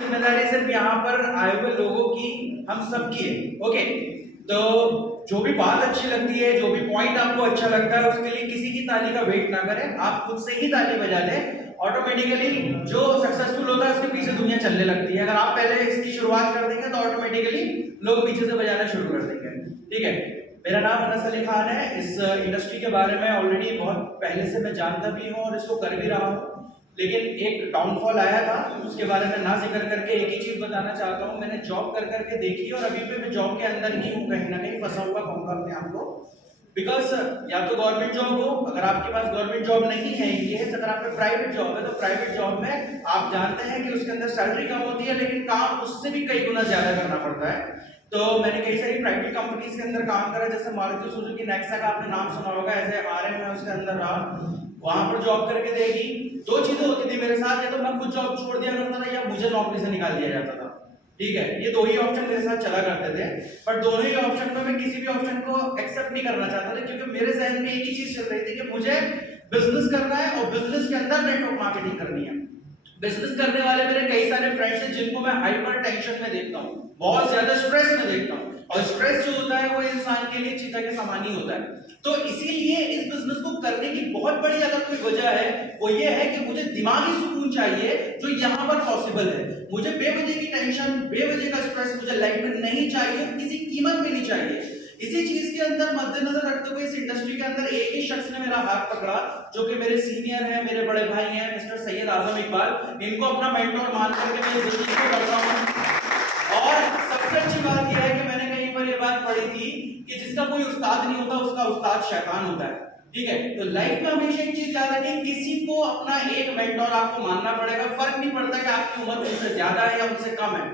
जिम्मेदारी सिर्फ यहाँ पर आए हुए लोगों की, हम सबकी है। ओके, तो जो भी बात अच्छी लगती है, जो भी पॉइंट आपको अच्छा लगता है, उसके लिए किसी की ताली का वेट ना करें, आप खुद से ही ताली बजा दें। ऑटोमेटिकली जो सक्सेसफुल होता है उसके पीछे दुनिया चलने लगती है। अगर आप पहले इसकी शुरुआत कर देंगे तो ऑटोमेटिकली लोग पीछे से बजाना शुरू कर देंगे। ठीक है, मेरा नाम अनस अली खान है। इस इंडस्ट्री के बारे में ऑलरेडी बहुत पहले से मैं जानता भी हूँ और इसको कर भी रहा हूँ, लेकिन एक डाउनफॉल आया था, उसके बारे में ना जिक्र करके एक ही चीज बताना चाहता हूँ। मैंने जॉब कर करके देखी और अभी भी मैं जॉब के अंदर ही हूँ, कहीं ना कहीं फंसा हुआ कहूँगा अपने आप को। बिकॉज या तो गवर्नमेंट जॉब हो, अगर आपके पास गवर्नमेंट जॉब नहीं है इन केस, अगर आपके प्राइवेट जॉब है तो प्राइवेट जॉब में आप जानते हैं कि उसके अंदर सैलरी कम होती है, लेकिन काम उससे भी कई गुना ज्यादा करना पड़ता है। तो मैंने कई सारी प्राइवेट कंपनीज के अंदर काम करा, जैसे मारुति सुजुकी नेक्सा का आपने नाम सुना होगा, ऐसे आरएम में उसके अंदर रहा, वहां पर जॉब करके देखी। दो चीजें होती थी मेरे साथ, या तो मैं खुद जॉब छोड़ दिया करता था या मुझे नौकरी से निकाल दिया जाता था। ठीक है, ये दो ही ऑप्शन मेरे साथ चला करते थे, पर दोनों ही ऑप्शन में मैं किसी भी ऑप्शन को एक्सेप्ट नहीं करना चाहता था, क्योंकि मेरे जहन में एक ही चीज चल रही थी कि मुझे बिजनेस करना है और बिजनेस के अंदर नेटवर्क मार्केटिंग करनी है। बिजनेस करने वाले मेरे कई सारे फ्रेंड्स हैं जिनको मैं हाइपर टेंशन में देखता हूँ, बहुत ज्यादा स्ट्रेस में देखता हूँ, और स्ट्रेस जो होता है वो इंसान के लिए चीता के समान ही होता है। तो इसीलिए इस बिजनेस को करने की बहुत बड़ी अगर कोई वजह है वो ये है कि मुझे दिमागी सुकून चाहिए, जो यहाँ पर पॉसिबल है। मुझे बेवजह की टेंशन, बेवजह का स्ट्रेस मुझे लाइफ में नहीं चाहिए, किसी कीमत पे नहीं चाहिए। इसी चीज के अंदर मद्देनजर रखते हुए इस इंडस्ट्री के अंदर एक ही शख्स ने मेरा हाथ पकड़ा, जो कि मेरे सीनियर हैं, मेरे बड़े भाई हैं, मिस्टर सैयद आजम इकबाल। इनको अपना मेंटोर मान करके मैं इस बिजनेस को करता हूँ। और सबसे अच्छी बात यह है कि मैंने कहीं पर यह बात पढ़ी थी कि जिसका कोई उस्ताद नहीं होता उसका उस्ताद शैतान होता है। ठीक है, तो लाइफ में हमेशा एक चीज याद रखें, किसी को अपना एक मेंटोर आपको मानना पड़ेगा। फर्क नहीं पड़ता कि आपकी उम्र उनसे ज्यादा है या उनसे कम है।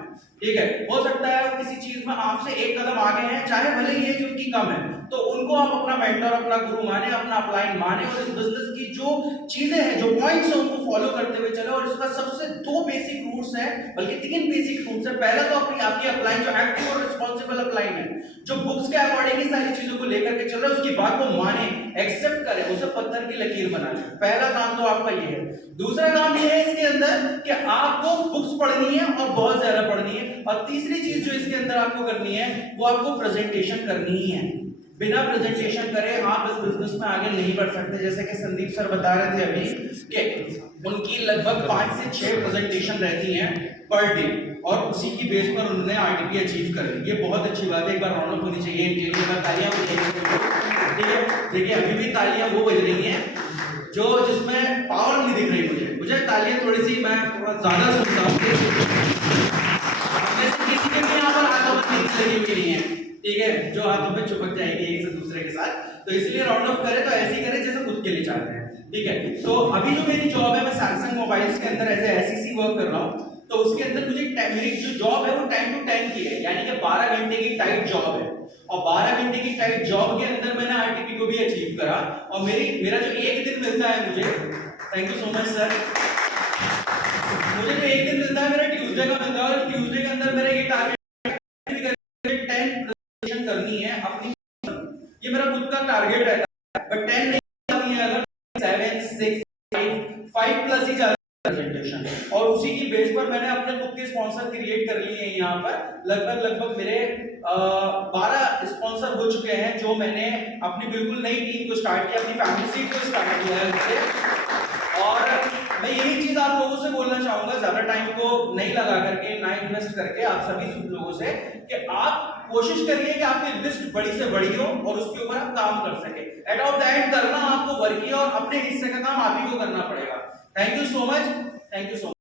ठीक है, हो सकता है किसी चीज में आपसे एक कदम आगे हैं, चाहे भले ही एज उनकी कम है, तो उनको आप अपना मेंटर, अपना गुरु माने, अपना अपलाइन माने, और इस बिजनेस की जो चीजें हैं, जो पॉइंट्स हैं, उनको फॉलो करते हुए चले। और इसका सबसे दो बेसिक रूल्स हैं, बल्कि तीन बेसिक रूल्स हैं। पहला तो अपनी आपकी अपलाइन जो एक्टिव और रिस्पॉन्सिबल अपलाइन है, जो बुक्स के अकॉर्डिंग ही सारी चीजों को लेकर के चल रहा है, उसकी बात को माने, एक्सेप्ट करे, उसे पत्थर की लकीर बना ले। पहला काम तो आपका ये है। दूसरा काम ये है इसके अंदर कि आपको बुक्स पढ़नी है और बहुत ज्यादा पढ़नी है। और तीसरी चीज जो इसके अंदर आपको करनी है वो आपको प्रेजेंटेशन करनी ही है। बिना प्रेजेंटेशन करे आप इस बिजनेस में आगे नहीं बढ़ सकते। जैसे कि संदीप सर बता रहे थे अभी कि उनकी लगभग 5 से 6 प्रेजेंटेशन रहती हैं पर डे, और उसी की बेस पर उन्होंने आरटीपी अचीव कर ली। ये बहुत अच्छी बात है, एक बार रौनक होनी चाहिए इनके लिए, एक बार तालियां बजनी चाहिए। ठीक है, देखिए अभी भी तालियां वो बज रही हैं जो जिसमें पावर नहीं दिख रही। मुझे तालियां थोड़ी सी, मैं थोड़ा ज्यादा सुनता हूँ, किसी के भी यहाँ पर हाथों में लगी हुई नहीं है। ठीक है, जो हाथों में चिपक जाएगी एक से दूसरे के साथ, तो इसलिए राउंड ऑफ करे तो ऐसे ही करे जैसे खुद के लिए चाहते हैं। ठीक है, तो अभी जो मेरी जॉब है, मैं सैमसंग मोबाइल्स के अंदर एज एसईसी वर्क कर रहा हूँ। तो उसके अंदर मुझे मेरी जो जॉब है वो टाइम टू टाइम की है, यानी कि 12 घंटे की टाइट जॉब है। और 12 घंटे की टाइट जॉब के अंदर मैंने आरटीपी को भी अचीव करा। और मेरा जो एक दिन मिलता है मुझे, thank you so much sir, मुझे जो एक दिन मिलता है मेरा ट्यूसडे का मिलता है, और ट्यूसडे के अंदर मेरा ये टारगेट 10 प्रेजेंटेशन करनी है अपनी। ये मेरा खुद का टारगेट रहता है, बट 10 नहीं करनी है, अगर 7 6 5 प्लस ही ज्यादा प्रेजेंटेशन। और उसी की बेस पर मैंने अपने खुद के स्पॉन्सर क्रिएट कर लिए हैं। यहाँ पर लगभग मेरे 12 स्पॉन्सर हो चुके हैं, जो मैंने अपनी बिल्कुल नई टीम को स्टार्ट किया, अपनी फैमिली सीट को स्टार्ट किया है। और मैं यही चीज आप लोगों से बोलना चाहूंगा, ज्यादा टाइम को नहीं लगा करके, ना इन्वेस्ट करके, आप सभी लोगों से, कि आप कोशिश करिए कि आपकी लिस्ट बड़ी से बड़ी हो और उसके ऊपर आप काम कर सके। एट ऑफ द एंड करना आपको वर्क ही, और अपने हिस्से का काम आप ही को करना पड़ेगा। Thank you so much, thank you so much.